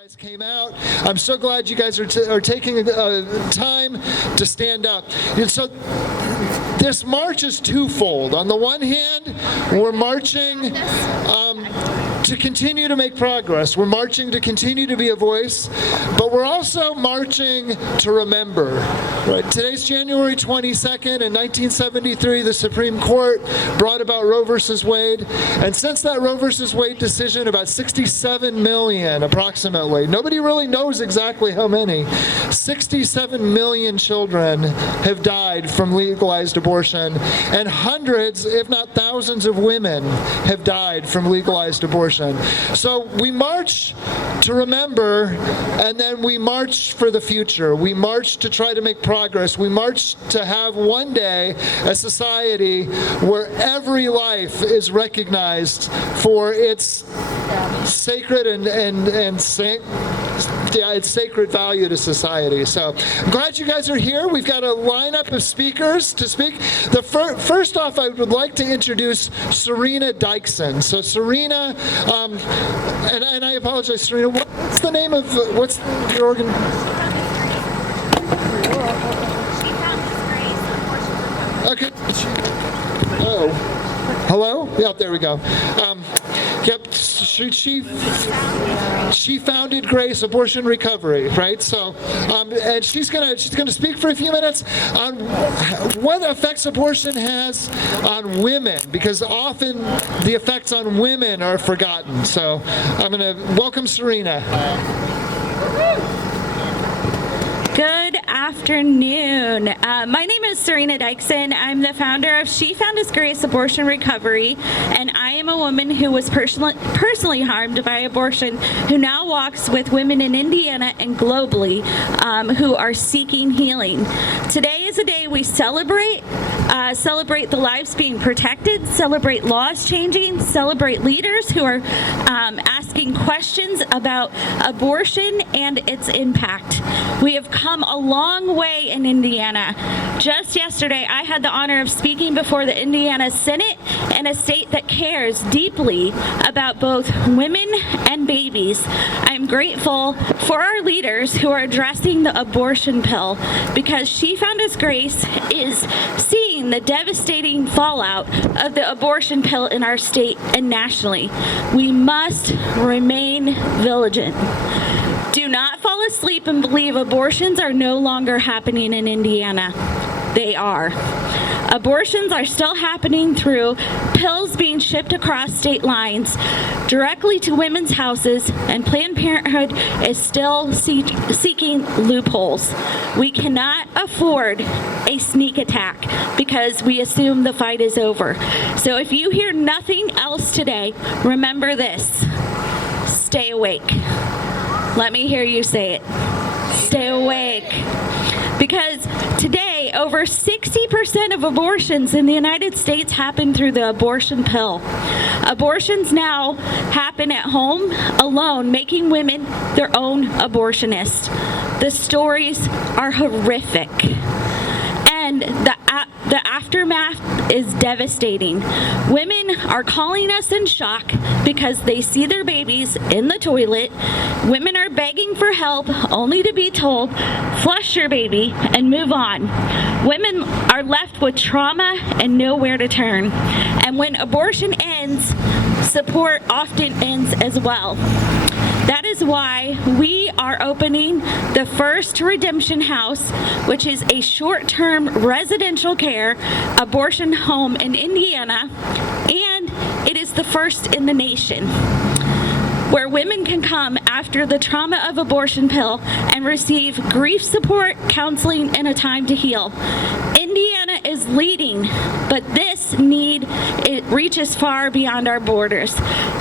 guys came out. I'm so glad you guys are taking time to stand up. And so this march is twofold. On the one hand, we're marching to continue to make progress. We're marching to continue to be a voice, but we're also marching to remember. Right? Today's January 22nd. In 1973, the Supreme Court brought about Roe versus Wade. And since that Roe versus Wade decision, about 67 million, approximately, nobody really knows exactly how many, 67 million children have died from legalized abortion, and hundreds, if not thousands of women have died from legalized abortion. So we march to remember, and then we march for the future. We march to try to make progress. We march to have one day a society where every life is recognized for its sacred its sacred value to society. So I'm glad you guys are here. We've got a lineup of speakers to speak. First off, I would like to introduce Serena Dykson. So Serena, and I apologize, Serena, what's the name of, what's your organ? Okay. Oh. Hello? Yep, there we go. Yep, she founded Grace Abortion Recovery, right? So, and she's gonna speak for a few minutes on what effects abortion has on women, because often the effects on women are forgotten. So, I'm gonna welcome Serena. Good afternoon. My name is Serena Dykson. I'm the founder of She Found His Grace Abortion Recovery, and I am a woman who was personally harmed by abortion, who now walks with women in Indiana and globally who are seeking healing. Today is a day we celebrate the lives being protected, celebrate laws changing, celebrate leaders who are asking questions about abortion and its impact. We have come a long way in Indiana. Just yesterday, I had the honor of speaking before the Indiana Senate in a state that cares deeply about both women and babies. I'm grateful for our leaders who are addressing the abortion pill, because She Found His Grace is seeing the devastating fallout of the abortion pill in our state and nationally. We must remain vigilant. Do not fall asleep and believe abortions are no longer happening in Indiana. They are. Abortions are still happening through pills being shipped across state lines directly to women's houses, and Planned Parenthood is still seeking loopholes. We cannot afford a sneak attack because we assume the fight is over. So if you hear nothing else today, remember this: stay awake. Let me hear you say it. Stay awake. Because today, over 60% of abortions in the United States happen through the abortion pill. Abortions now happen at home alone, making women their own abortionists. The stories are horrific. And the aftermath is devastating. Women are calling us in shock because they see their babies in the toilet. Women are begging for help only to be told, flush your baby and move on. Women are left with trauma and nowhere to turn. And when abortion ends, support often ends as well. That is why we are opening the first Redemption House, which is a short-term residential care abortion home in Indiana, and it is the first in the nation, where women can come after the trauma of abortion pill and receive grief support, counseling, and a time to heal. Indiana is leading, but this need, it reaches far beyond our borders.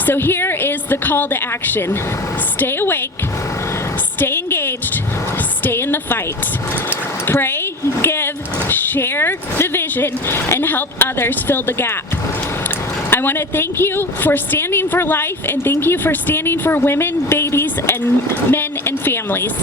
So here is the call to action. Stay awake, stay engaged, stay in the fight. Pray, give, share the vision, and help others fill the gap. I want to thank you for standing for life, and thank you for standing for women, babies, and men and families.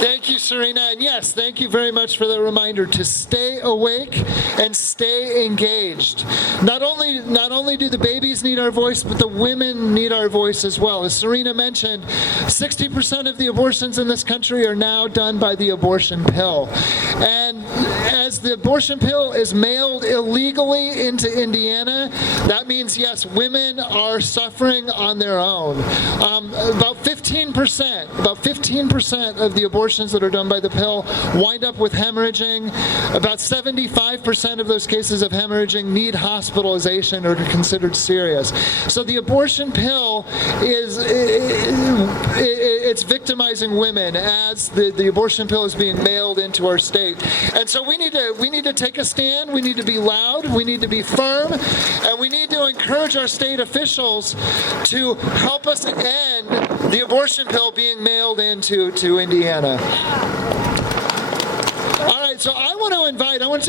Thank you, Serena. And yes, thank you very much for the reminder to stay awake and stay engaged. Not only do the babies need our voice, but the women need our voice as well. As Serena mentioned, 60% of the abortions in this country are now done by the abortion pill. And as the abortion pill is mailed illegally into Indiana, that means, yes, women are suffering on their own. About 15% of the abortions that are done by the pill wind up with hemorrhaging. About 75% of those cases of hemorrhaging need hospitalization or are considered serious. So the abortion pill it's victimizing women as the abortion pill is being mailed into our state. And so we need to take a stand. We need to be loud. We need to be firm, and we need to encourage our state officials to help us end the abortion pill being mailed into Indiana. All right, so I want to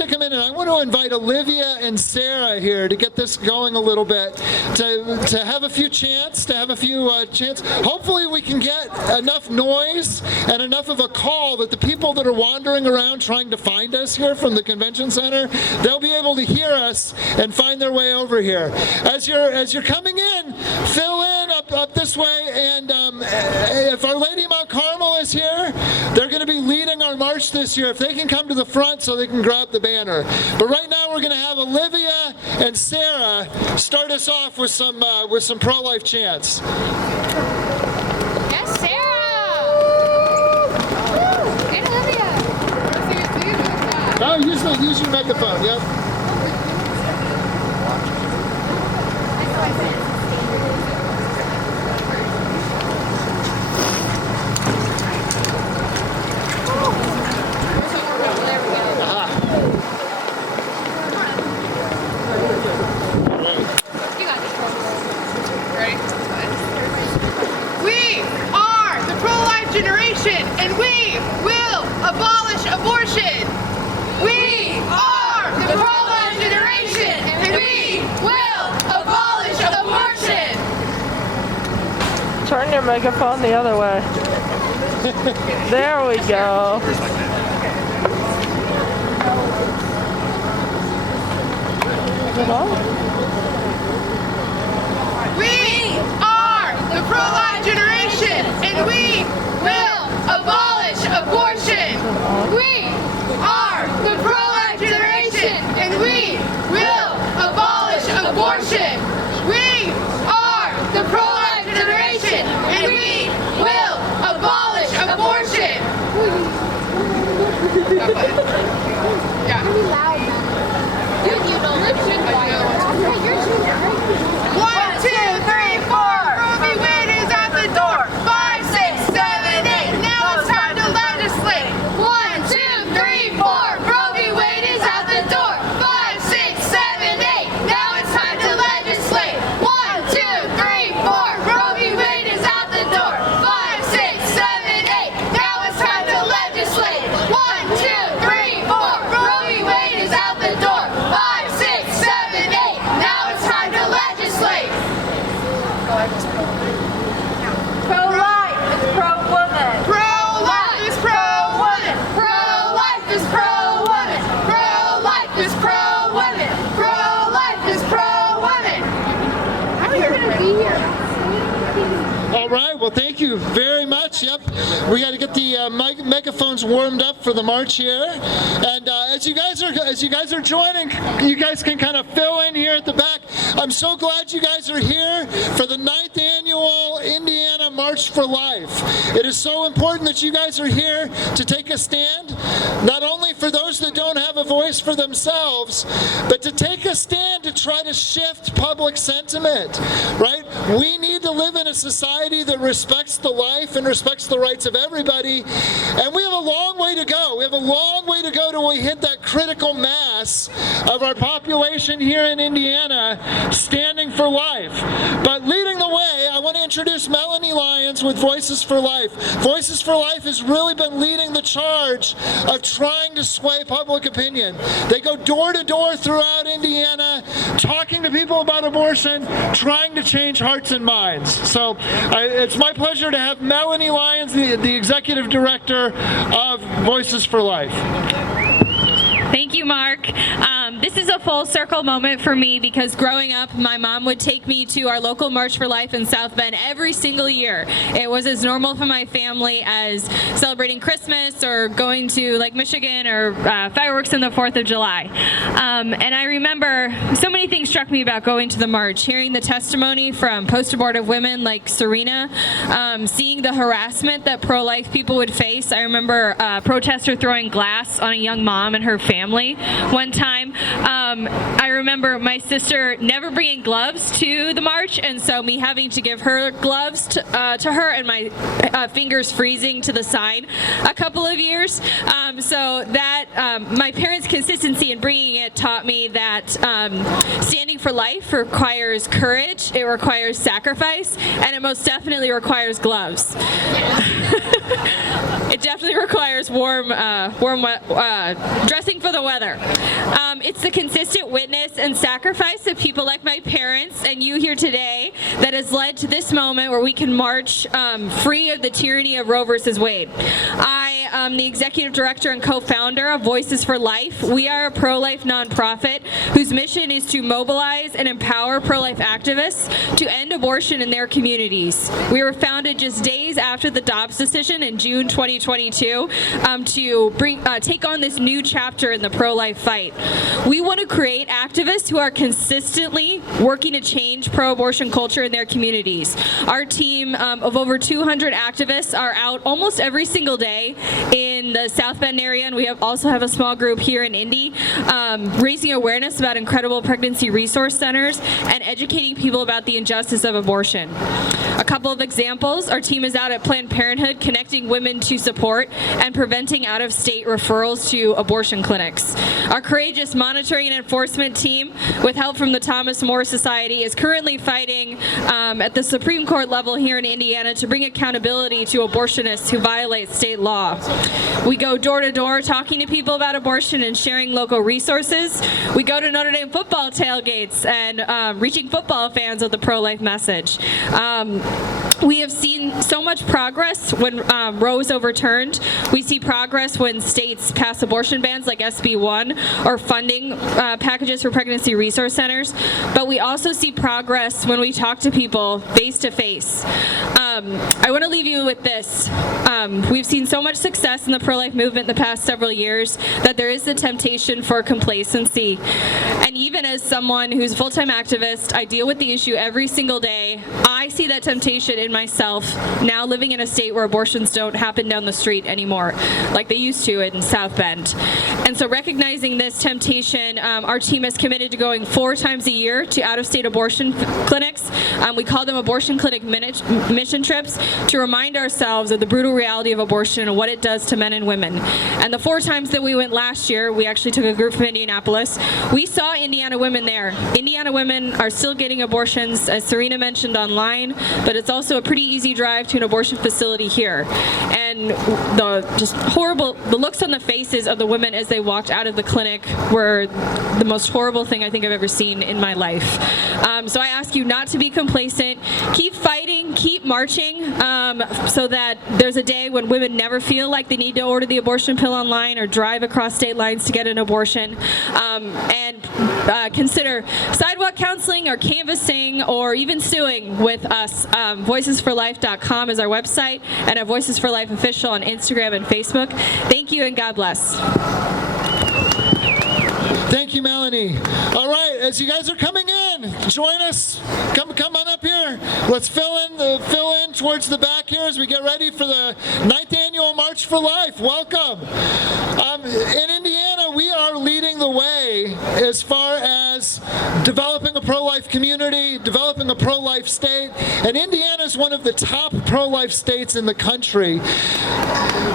take a minute. I want to invite Olivia and Sarah here to get this going a little bit, to have a few chants, Hopefully we can get enough noise and enough of a call that the people that are wandering around trying to find us here from the convention center, they'll be able to hear us and find their way over here. As you're coming in, fill in up this way, and if Our Lady Mount Carmel is here, they're going to be leading our march this year. If they can come to the front so they can grab the banner. But right now we're going to have Olivia and Sarah start us off with some pro-life chants. Yes, Sarah! And Olivia! Oh, use your megaphone, yep. And we will abolish abortion. We are the pro-life generation, and we will abolish abortion. Turn your megaphone the other way. There we go. Is it on? We are the pro-life generation, and we will abolish abortion. We are the pro-life generation, and we will abolish abortion. We are the pro-life generation, and we will abolish abortion. Yeah. Pretty loud, man. You don't listen to it. You're too loud. 1, 2, 3, 4. Roe v. Wade is at the door. 5, 6, 7, 8. Now it's time to legislate. 1, 2, 3, 4. Roe v. Wade is at the door. 5, 6, 7, 8. Now it's time to legislate. 1, 2, 3, 4. Roe v. Wade is at the door. 5, 6, 7, 8. Now it's time to legislate. 1, 2, 3, 4. Roe v. Wade is out the door. 5, 6, 7, 8. Now it's time to legislate. Pro-life is pro-woman. Pro-life is pro-woman. Pro-life is pro-woman. Pro-life is pro-woman. Pro-life is pro-woman. How are you going to be here? All right, well, thank you very much. Yep, we got to get the megaphones warmed up for the march here. And as you guys are joining, you guys can kind of fill in here at the back. I'm so glad you guys are here for the 9th annual Indiana March for Life. It is so important that you guys are here to take a stand, not only for those that don't have a voice for themselves, but to take a stand to try to shift public sentiment, right? We need to live in a society that respects the life and respects the rights of everybody, and we have a long way to go. We have a long way to go till we hit that critical mass of our population here in Indiana standing for life. But leading the way, I want to introduce Melanie Long. Lyons with Voices for Life. Voices for Life has really been leading the charge of trying to sway public opinion. They go door to door throughout Indiana, talking to people about abortion, trying to change hearts and minds. So it's my pleasure to have Melanie Lyons, the Executive Director of Voices for Life. Thank you, Mark. This is a full circle moment for me because growing up, my mom would take me to our local March for Life in South Bend every single year. It was as normal for my family as celebrating Christmas or going to Lake Michigan or fireworks on the 4th of July. And I remember so many things struck me about going to the march, hearing the testimony from post-abortive women like Serena, seeing the harassment that pro-life people would face. I remember a protester throwing glass on a young mom and her family one time. I remember my sister never bringing gloves to the march, and so me having to give her gloves to her and my fingers freezing to the sign a couple of years. So that my parents' consistency in bringing it taught me that standing for life requires courage, it requires sacrifice, and it most definitely requires gloves. It definitely requires warm dressing for the weather. It's the consistent witness and sacrifice of people like my parents and you here today that has led to this moment where we can march free of the tyranny of Roe versus Wade. I am the executive director and co-founder of Voices for Life. We are a pro-life nonprofit whose mission is to mobilize and empower pro-life activists to end abortion in their communities. We were founded just days after the Dobbs decision in June 2022 to take on this new chapter in the pro-life fight. We want to create activists who are consistently working to change pro-abortion culture in their communities. Our team of over 200 activists are out almost every single day in the South Bend area, and we also have a small group here in Indy, raising awareness about incredible pregnancy resource centers and educating people about the injustice of abortion. A couple of examples: our team is out at Planned Parenthood connecting women to support and preventing out-of-state referrals to abortion clinics. Our courageous monitoring and enforcement team, with help from the Thomas More Society, is currently fighting at the Supreme Court level here in Indiana to bring accountability to abortionists who violate state law. We go door to door talking to people about abortion and sharing local resources. We go to Notre Dame football tailgates and reaching football fans with the pro-life message. We have seen so much progress when Roe was overturned. We see progress when states pass abortion bans like SB 1 or funding packages for pregnancy resource centers. But we also see progress when we talk to people face to face. I want to leave you with this. We've seen so much success in the pro-life movement in the past several years that there is the temptation for complacency. And even as someone who's a full-time activist, I deal with the issue every single day. I see that temptation in myself now living in a state where abortions don't happen down the street anymore like they used to in South Bend. And so recognizing this temptation, our team is committed to going 4 times a year to out-of-state abortion clinics. We call them abortion clinic mission trips to remind ourselves of the brutal reality of abortion and what it does to men and women. And the 4 times that we went last year, we actually took a group from Indianapolis. We saw Indiana women there. Indiana women are still getting abortions, as Serena mentioned, online, but it's also a pretty easy drive to an abortion facility here. And the looks on the faces of the women as they walked out of the clinic were the most horrible thing I think I've ever seen in my life. So I ask you not to be complacent. Keep fighting, keep marching, so that there's a day when women never feel like they need to order the abortion pill online or drive across state lines to get an abortion. And consider sidewalk counseling or canvassing or even suing with us. Voicesforlife.com is our website, and a Voices for Life official on Instagram and Facebook. Thank you and God bless. Thank you, Melanie. All right, as you guys are coming in, join us. Come on up here. Let's fill in towards the back here as we get ready for the 9th annual March for Life. Welcome. In Indiana, we are leading the way as far as developing a pro-life community, developing a pro-life state, and Indiana is one of the top pro-life states in the country.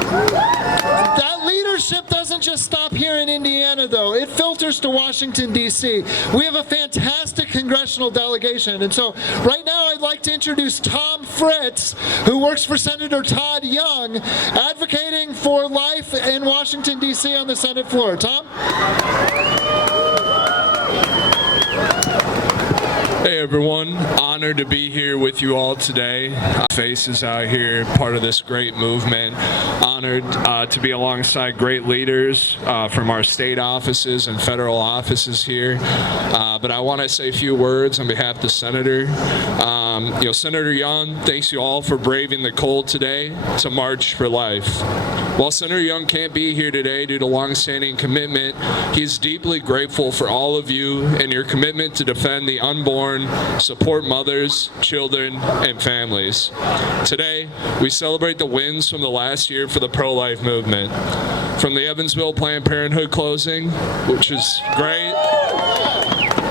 That leadership doesn't just stop here in Indiana, though. It filters to Washington, D.C. We have a fantastic congressional delegation, and so right now I'd like to introduce Tom Fritz, who works for Senator Todd Young, advocating for life in Washington, D.C. on the Senate floor. Tom? Hey everyone, honored to be here with you all today. Faces out here, part of this great movement. Honored to be alongside great leaders from our state offices and federal offices here. But I want to say a few words on behalf of the Senator. Senator Young, thanks you all for braving the cold today to march for life. While Senator Young can't be here today due to longstanding commitment, he is deeply grateful for all of you and your commitment to defend the unborn, support mothers, children, and families. Today, we celebrate the wins from the last year for the pro-life movement. From the Evansville Planned Parenthood closing, which is great,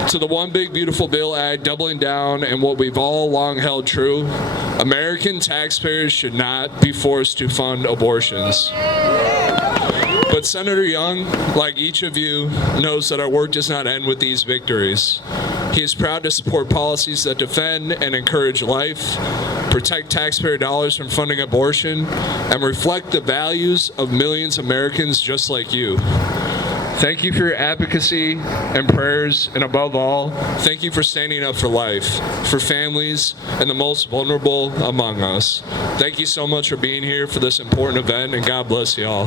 to the One Big Beautiful Bill Act doubling down and what we've all long held true, American taxpayers should not be forced to fund abortions. But Senator Young, like each of you, knows that our work does not end with these victories. He is proud to support policies that defend and encourage life, protect taxpayer dollars from funding abortion, and reflect the values of millions of Americans just like you. Thank you for your advocacy and prayers, and above all, thank you for standing up for life, for families, and the most vulnerable among us. Thank you so much for being here for this important event, and God bless you all.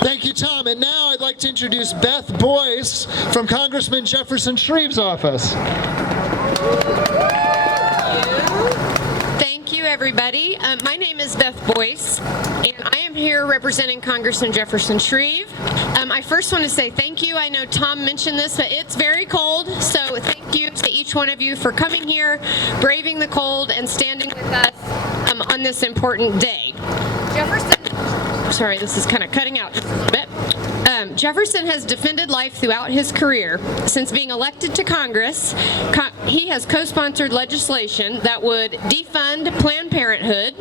Thank you, Tom. And now I'd like to introduce Beth Boyce from Congressman Jefferson Shreve's office. Thank you, everybody. My name is Beth Boyce, and I am here representing Congressman Jefferson Shreve. I first want to say thank you. I know Tom mentioned this, but it's very cold, so thank you to each one of you for coming here, braving the cold, and standing with us on this important day. Sorry, this is kind of cutting out just a little bit. Jefferson has defended life throughout his career. Since being elected to Congress, he has co-sponsored legislation that would defund Planned Parenthood,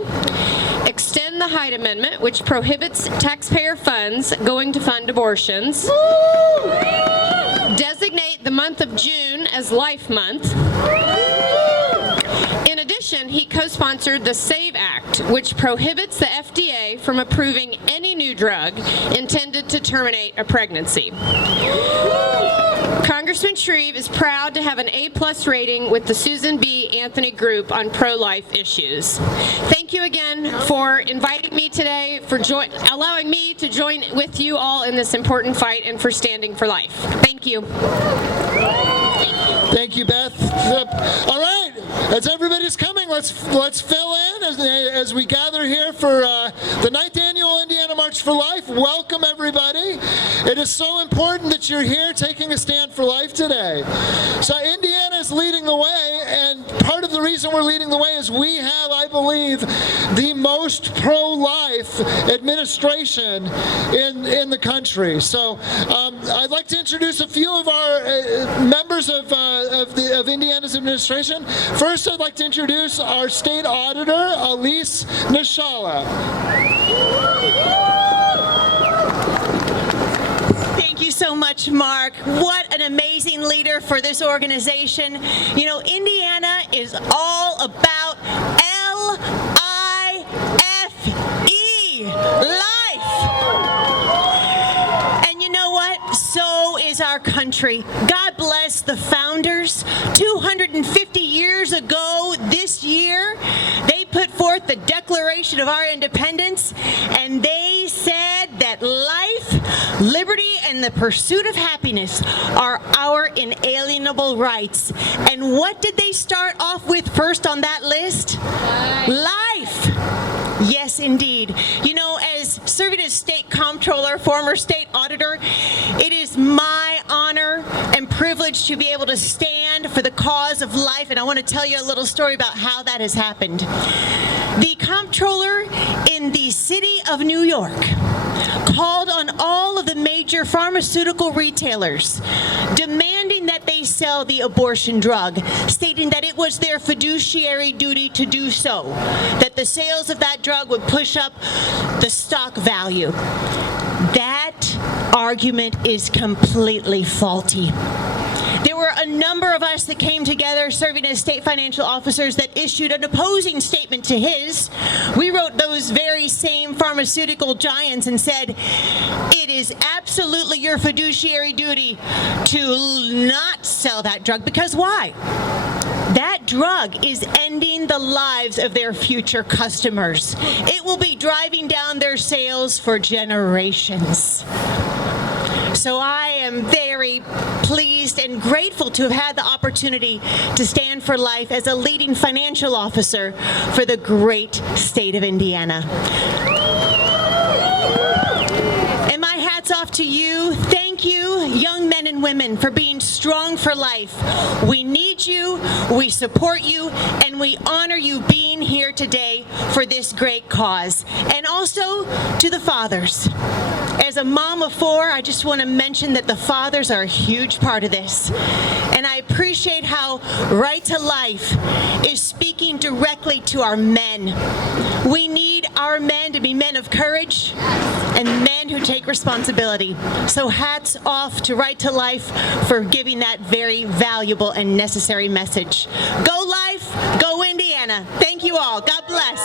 extend the Hyde Amendment, which prohibits taxpayer funds going to fund abortions, designate the month of June as Life Month. In addition, he co-sponsored the SAVE Act, which prohibits the FDA from approving any new drug intended to terminate a pregnancy. Congressman Shreve is proud to have an A+ rating with the Susan B. Anthony Group on pro-life issues. Thank you again for inviting me today, for allowing me to join with you all in this important fight, and for standing for life. Thank you. Thank you, Beth. All right, as everybody's coming, let's fill in as we gather here for the 9th Annual Indiana March for Life. Welcome, everybody. It is so important that you're here taking a stand for life today. So Indiana is leading the way, and part of the reason we're leading the way is we have, I believe, the most pro-life administration in the country. So I'd like to introduce a few of our members of Indiana's administration. First, I'd like to introduce our state auditor, Elise Nishala. Thank you so much, Mark. What an amazing leader for this organization. You know, Indiana is all about L-I-F-E, life. And you know what? So is our country. God bless the founders. 250 years ago this year, they put forth the Declaration of our Independence, and they said that life, liberty, and the pursuit of happiness are our inalienable rights. And what did they start off with first on that list? Life. Yes, indeed. You know, as serving as state comptroller, former state auditor, it is my honor and privilege to be able to stand for the cause of life, and I want to tell you a little story about how that has happened. The comptroller in the city of New York called on all of the major pharmaceutical retailers, demanding that they sell the abortion drug, stating that it was their fiduciary duty to do so, that the sales of that drug would push up the stock value. That argument is completely faulty. There were a number of us that came together serving as state financial officers that issued an opposing statement to his. We wrote those very same pharmaceutical giants and said, it is absolutely your fiduciary duty to not sell that drug. Because why? That drug is ending the lives of their future customers. It will be driving down their sales for generations. So I am very pleased and grateful to have had the opportunity to stand for life as a leading financial officer for the great state of Indiana. And my hat's off to you. Thank you, young men and women, for being strong for life. We need you, we support you, and we honor you being here today for this great cause. And also to the fathers. As a mom of 4, I just want to mention that the fathers are a huge part of this. And I appreciate how Right to Life is speaking directly to our men. We need our men to be men of courage and men who take responsibility. So hats off to Right to Life for giving that very valuable and necessary message. Go Life, go Indiana. Thank you all. God bless.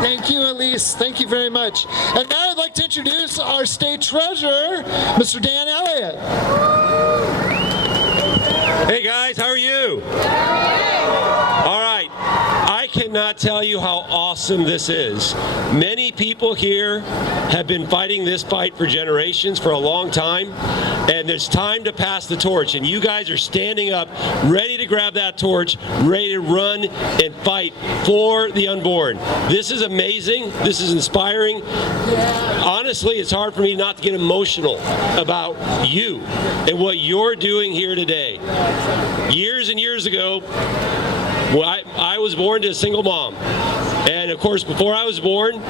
Thank you, Elise. Thank you very much. And now I'd like to introduce our state treasurer, Mr. Dan Elliott. Hey guys, how are you? All right, I cannot tell you how awesome this is. Many people here have been fighting this fight for generations, for a long time, and it's time to pass the torch. And you guys are standing up, ready to grab that torch, ready to run and fight for the unborn. This is amazing. This is inspiring. Honestly, it's hard for me not to get emotional about you and what you're doing here today. Years and years ago, well, I was born to a single mom. And of course, before I was born,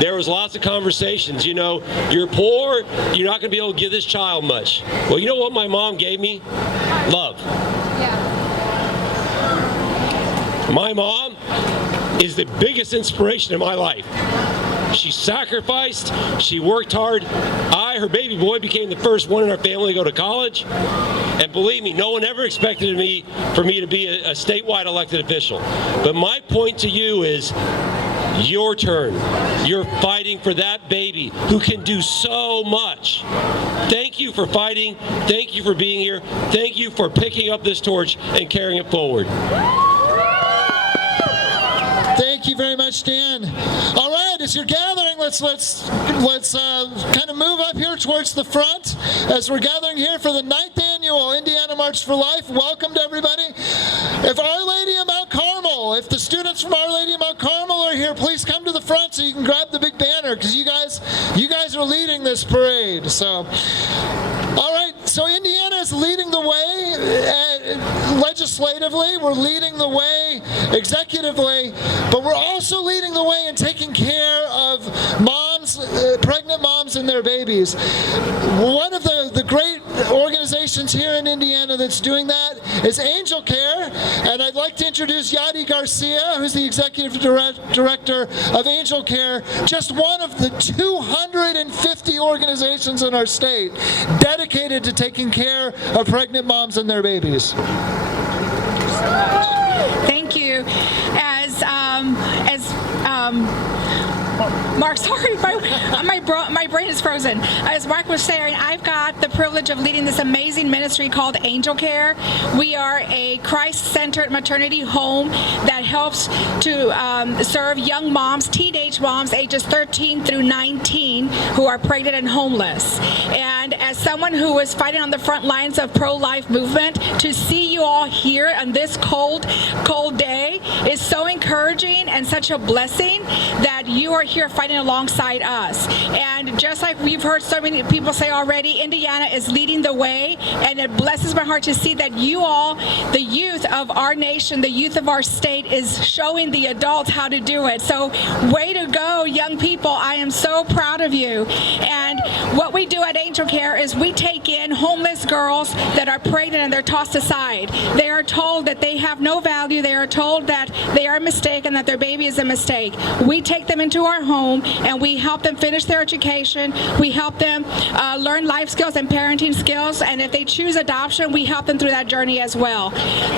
there was lots of conversations. You know, you're poor, you're not going to be able to give this child much. Well, you know what my mom gave me? Love. Yeah. My mom is the biggest inspiration in my life. She sacrificed, she worked hard. Her baby boy, became the first one in our family to go to college. And believe me, no one ever expected for me to be a statewide elected official. But my point to you is, your turn. You're fighting for that baby who can do so much. Thank you for fighting. Thank you for being here. Thank you for picking up this torch and carrying it forward. Thank you very much, Dan. All right, as you're gathering, let's kind of move up here towards the front as we're gathering here for the 9th annual Indiana March for Life. Welcome to everybody. If Our Lady of Mount Carmel, if the students from Our Lady of Mount Carmel are here, please come to the front so you can grab the big banner, because you guys are leading this parade. So, all right. So Indiana is leading the way legislatively. We're leading the way executively, but we're also leading the way in taking care of moms, pregnant moms and their babies. One of the great organizations here in Indiana that's doing that is Angel Care, and I'd like to introduce Yadi Garcia, who's the executive director of Angel Care, just one of the 250 organizations in our state dedicated to taking care of pregnant moms and their babies. Thank you. Mark, sorry, my brain is frozen. As Mark was saying, I've got the privilege of leading this amazing ministry called Angel Care. We are a Christ-centered maternity home that helps to serve young moms, teenage moms, ages 13 through 19, who are pregnant and homeless. And as someone who was fighting on the front lines of pro-life movement, to see you all here on this cold day is so encouraging and such a blessing that you are here fighting alongside us. And just like we've heard so many people say already, Indiana is leading the way, and it blesses my heart to see that you all, the youth of our nation, the youth of our state, is showing the adults how to do it. So way to go, young people. I am so proud of you. And what we do at Angel Care is we take in homeless girls that are pregnant and they're tossed aside. They are told that they have no value. They are told that they are a mistake and that their baby is a mistake. We take them into our home and we help them finish their education, education. We help them learn life skills and parenting skills, and if they choose adoption, we help them through that journey as well.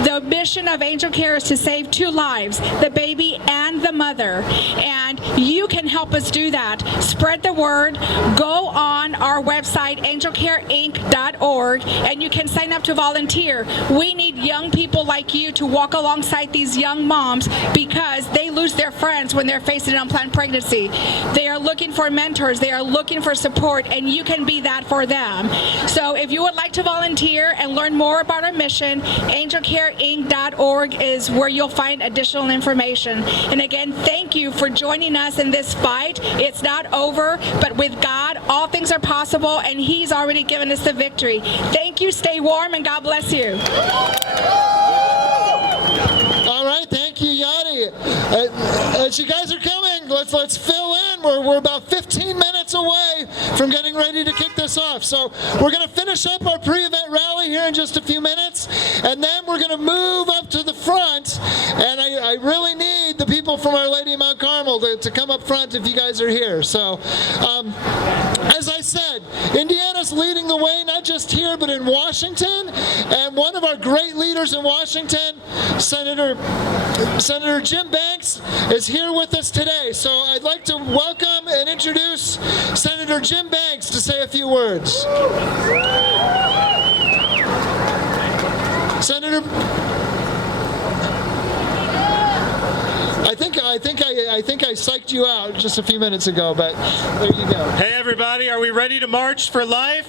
The mission of Angel Care is to save 2 lives, the baby and the mother, and you can help us do that. Spread the word. Go on our website, angelcareinc.org, and you can sign up to volunteer. We need young people like you to walk alongside these young moms because they lose their friends when they're facing an unplanned pregnancy. They are looking for mentors. They are looking for support, and you can be that for them. So if you would like to volunteer and learn more about our mission, angelcareinc.org is where you'll find additional information. And again, thank you for joining us in this fight. It's not over, but with God, all things are possible, and He's already given us the victory. Thank you, stay warm, and God bless you. All right, thank you, Yadi. As you guys are coming, let's fill in. We're about 15 minutes away from getting ready to kick this off. So we're going to finish up our pre-event rally here in just a few minutes, and then we're going to move up to the front. And I really need the people from Our Lady of Mount Carmel to come up front if you guys are here. So as I said, Indiana's leading the way, not just here, but in Washington. And one of our great leaders in Washington, Senator Jim Banks, is here with us today. So I'd like to welcome and introduce Senator Jim Banks to say a few words. Senator, I think I psyched you out just a few minutes ago, but there you go. Hey everybody, are we ready to march for life?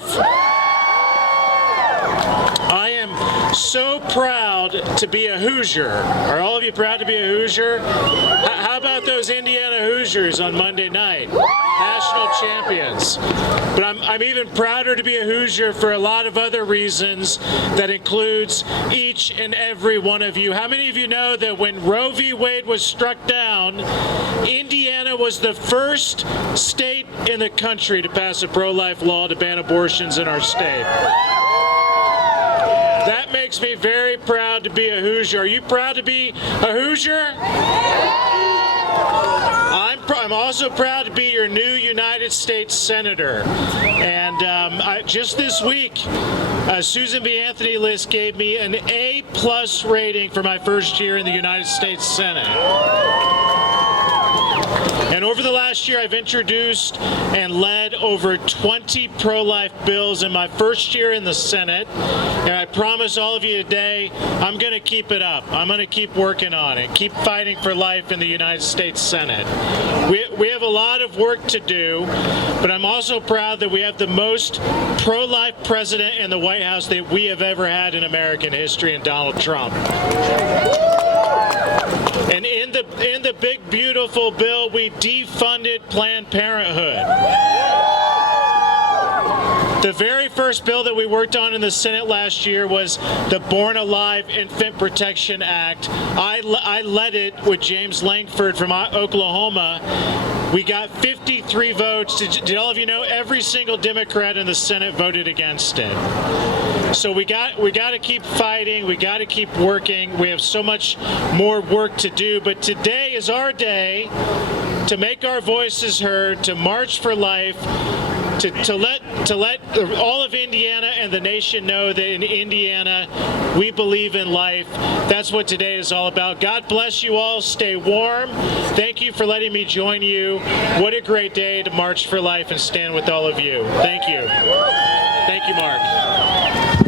I am so proud to be a Hoosier. Are all of you proud to be a Hoosier? How about those Indiana Hoosiers on Monday night? National champions. But I'm even prouder to be a Hoosier for a lot of other reasons that includes each and every one of you. How many of you know that when Roe v. Wade was struck down, Indiana was the first state in the country to pass a pro-life law to ban abortions in our state? That makes me very proud to be a Hoosier. Are you proud to be a Hoosier? I'm also proud to be your new United States Senator. And just this week, Susan B. Anthony List gave me an A+ rating for my first year in the United States Senate. And over the last year, I've introduced and led over 20 pro-life bills in my first year in the Senate. And I promise all of you today, I'm going to keep it up. I'm going to keep working on it, keep fighting for life in the United States Senate. We have a lot of work to do, but I'm also proud that we have the most pro-life president in the White House that we have ever had in American history, in Donald Trump. And in the big, beautiful bill, we defunded Planned Parenthood. The very first bill that we worked on in the Senate last year was the Born Alive Infant Protection Act. I led it with James Langford from Oklahoma. We got 53 votes. Did all of you know every single Democrat in the Senate voted against it? So we got to keep fighting. We got to keep working. We have so much more work to do. But today is our day to make our voices heard, to march for life, to let all of Indiana and the nation know that in Indiana we believe in life. That's what today is all about. God bless you all. Stay warm. Thank you for letting me join you. What a great day to march for life and stand with all of you. Thank you. Thank you, Mark.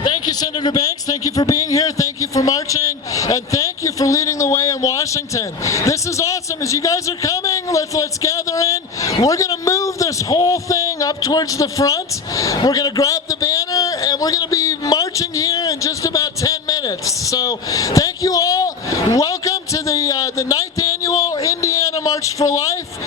Thank you, Senator Banks. Thank you for being here. Thank you for marching. And thank you for leading the way in Washington. This is awesome. As you guys are coming, let's gather in. We're going to move this whole thing up towards the front. We're going to grab the banner, and we're going to be marching here in just about 10 minutes. So thank you all. Welcome to the 9th Annual Indiana March for Life.